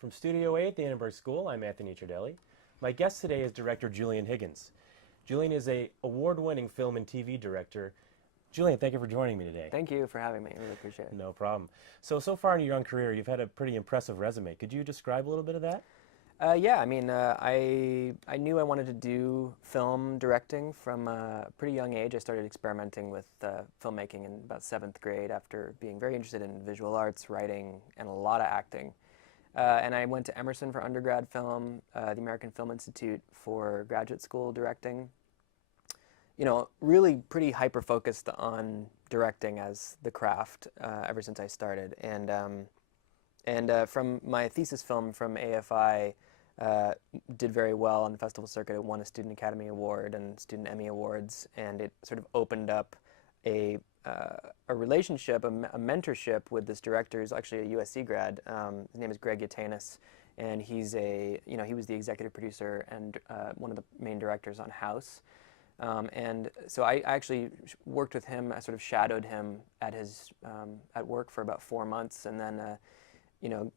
From Studio A at the Annenberg School, I'm Anthony Tridelli. My guest today is director Julian Higgins. Julian is an award-winning film and TV director. Julian, thank you for joining me today. Thank you for having me. I really appreciate it. No problem. So far in your young career, you've had a pretty impressive resume. Could you describe a little bit of that? Yeah, I mean, I knew I wanted to do film directing from a pretty young age. I started experimenting with filmmaking in about 7th grade after being very interested in visual arts, writing, and a lot of acting. And I went to Emerson for undergrad film, the American Film Institute for graduate school directing. You know, really pretty hyper-focused on directing as the craft ever since I started. And from my thesis film from AFI, did very well on the festival circuit. It won a Student Academy Award and Student Emmy Awards, and it sort of opened up a relationship, a mentorship with this director who's actually a USC grad. His name is Greg Yatanis, and he was the executive producer and one of the main directors on House. And so I actually worked with him. I sort of shadowed him at his at work for about 4 months, and then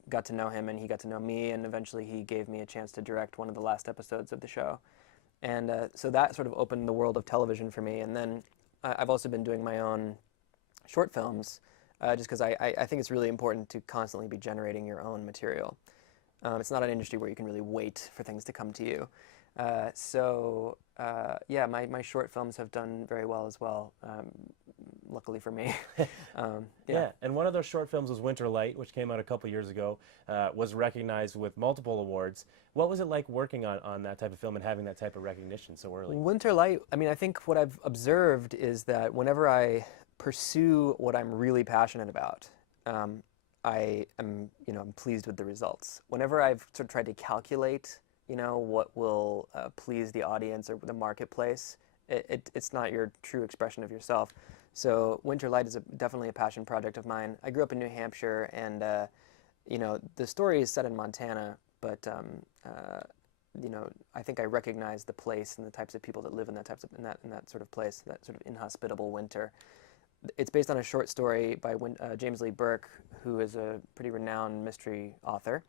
got to know him, and he got to know me, and eventually he gave me a chance to direct one of the last episodes of the show. And so that sort of opened the world of television for me. And then I've also been doing my own short films, just because I think it's really important to constantly be generating your own material. It's not an industry where you can really wait for things to come to you. Yeah, my short films have done very well as well, luckily for me. Yeah, and one of those short films was Winter Light, which came out a couple years ago, was recognized with multiple awards. What was it like working on that type of film and having that type of recognition so early? Winter Light, I mean, I think what I've observed is that whenever I pursue what I'm really passionate about, I am, I'm pleased with the results. Whenever I've sort of tried to calculate what will please the audience or the marketplace, it's not your true expression of yourself. So Winter Light is definitely a passion project of mine. I grew up in New Hampshire, and the story is set in Montana, but I think I recognize the place and the types of people that live in that sort of place, that sort of inhospitable winter. It's based on a short story by James Lee Burke, who is a pretty renowned mystery author,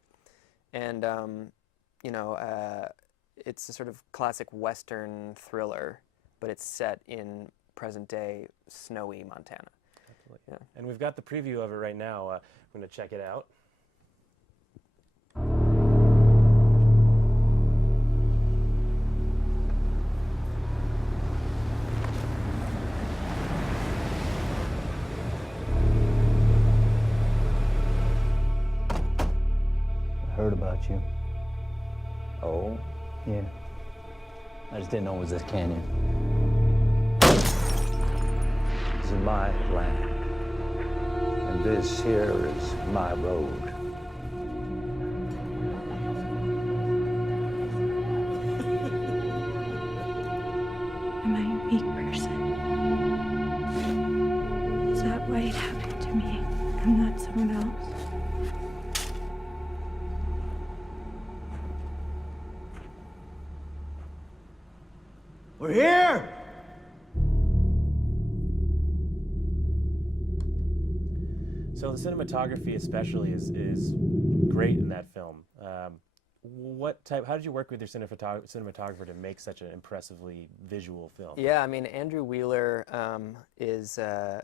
and it's a sort of classic Western thriller, but it's set in present-day snowy Montana. Absolutely. Yeah. And we've got the preview of it right now. We're going to check it out. I heard about you. Oh? Yeah. I just didn't know it was this canyon. This is my land. And this here is my road. Am I a weak person? Is that why it happened to me and not someone else? We're here! So the cinematography especially is great in that film. How did you work with your cinematographer to make such an impressively visual film? Yeah, I mean, Andrew Wheeler is, I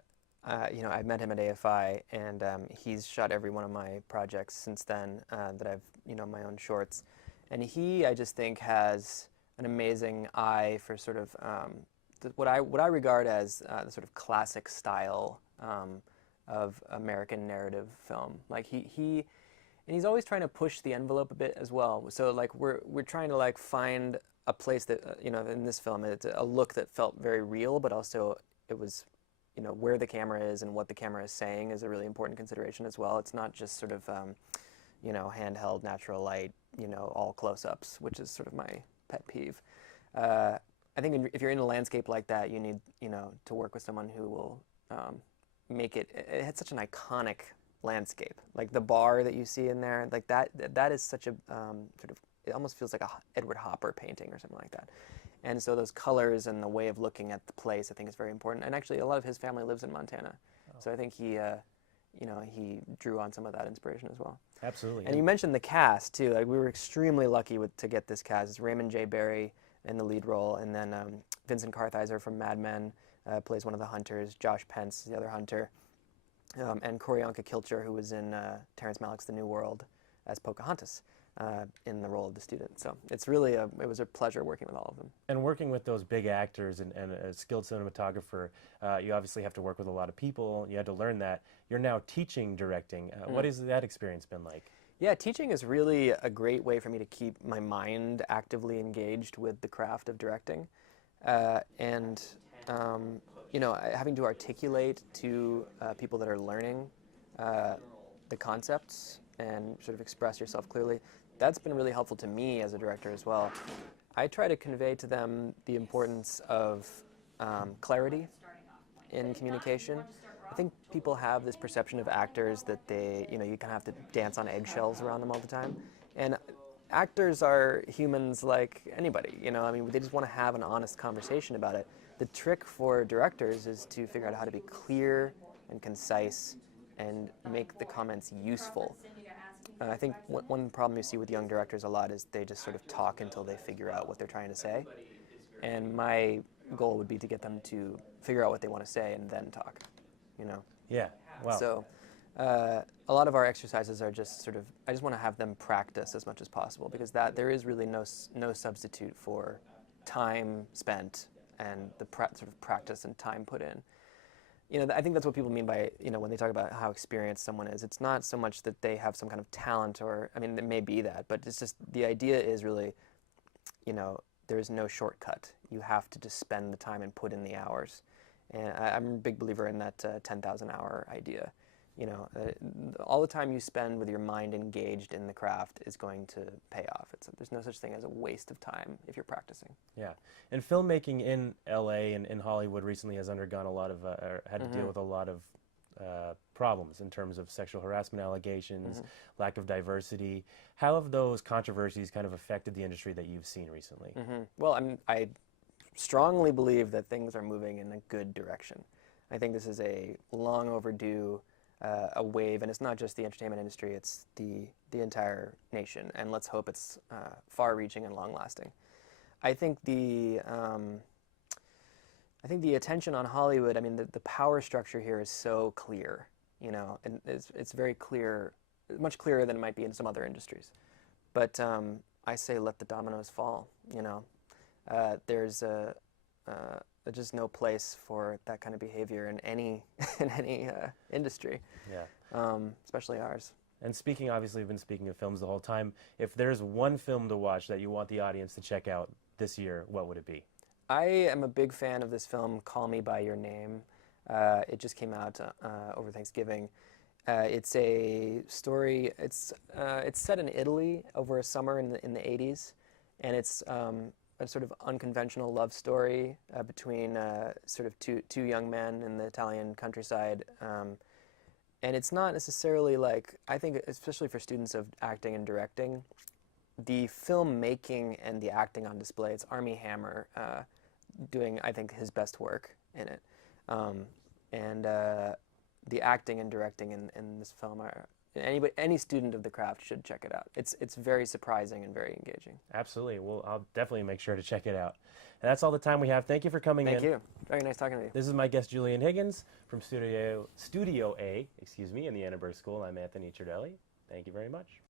met him at AFI, and he's shot every one of my projects since then that I've, my own shorts. And he, I just think, has an amazing eye for sort of what I regard as the sort of classic style of American narrative film. Like and he's always trying to push the envelope a bit as well. So like we're trying to like find a place that in this film it's a look that felt very real, but also it was where the camera is and what the camera is saying is a really important consideration as well. It's not just sort of handheld natural light, all close-ups, which is sort of my pet peeve. I think if you're in a landscape like that, you need to work with someone who will make it. It had such an iconic landscape, like the bar that you see in there, like that is such a sort of, it almost feels like a Edward Hopper painting or something like that. And so those colors and the way of looking at the place, I think, is very important. And actually, a lot of his family lives in Montana, so I think he he drew on some of that inspiration as well. Absolutely. And you mentioned the cast too. Like, we were extremely lucky to get this cast. It's Raymond J. Barry in the lead role, and then Vincent Kartheiser from Mad Men plays one of the hunters. Josh Pence, the other hunter, and Koryanka Kilcher, who was in Terrence Malick's The New World as Pocahontas, in the role of the student. So it's really it was a pleasure working with all of them. And working with those big actors and a skilled cinematographer, you obviously have to work with a lot of people. You had to learn that. You're now teaching directing. What has that experience been like? Yeah, teaching is really a great way for me to keep my mind actively engaged with the craft of directing. Having to articulate to people that are learning the concepts and sort of express yourself clearly, that's been really helpful to me as a director as well. I try to convey to them the importance of clarity in communication. I think people have this perception of actors that you kind of have to dance on eggshells around them all the time. And actors are humans like anybody, they just want to have an honest conversation about it. The trick for directors is to figure out how to be clear and concise and make the comments useful. I think one problem you see with young directors a lot is they just sort of talk until they figure out what they're trying to say. And my goal would be to get them to figure out what they want to say and then talk, Yeah, wow. So a lot of our exercises are just sort of, I just want to have them practice as much as possible, because there is really no substitute for time spent and the sort of practice and time put in. I think that's what people mean by, when they talk about how experienced someone is. It's not so much that they have some kind of talent, or, it may be that, but it's just, the idea is really, there's no shortcut. You have to just spend the time and put in the hours. And I'm a big believer in that 10,000 hour idea. All the time you spend with your mind engaged in the craft is going to pay off. There's no such thing as a waste of time if you're practicing. Yeah, and filmmaking in LA and in Hollywood recently has undergone a lot of, had to deal with a lot of problems in terms of sexual harassment allegations, lack of diversity. How have those controversies kind of affected the industry that you've seen recently? Well, I strongly believe that things are moving in a good direction. I think this is a long overdue a wave, and it's not just the entertainment industry, it's the entire nation, and let's hope it's far-reaching and long-lasting. I think the attention on Hollywood, the power structure here is so clear, and it's very clear, much clearer than it might be in some other industries. But I say let the dominoes fall, there's just no place for that kind of behavior in any industry, especially ours. And obviously we've been speaking of films the whole time. If there's one film to watch that you want the audience to check out this year, what would it be? I am a big fan of this film, Call Me By Your Name. It just came out over Thanksgiving. It's a story, it's set in Italy over a summer in the 80s, and it's a sort of unconventional love story between sort of two young men in the Italian countryside. And it's not necessarily like, I think especially for students of acting and directing, the filmmaking and the acting on display, it's Armie Hammer doing, I think, his best work in it. The acting and directing in this film are, any student of the craft should check it out. It's very surprising and very engaging. Absolutely. Well, I'll definitely make sure to check it out. And that's all the time we have. Thank you for coming in. Thank you. Very nice talking to you. This is my guest, Julian Higgins, from Studio A, in the Annenberg School. I'm Anthony Cerdelli. Thank you very much.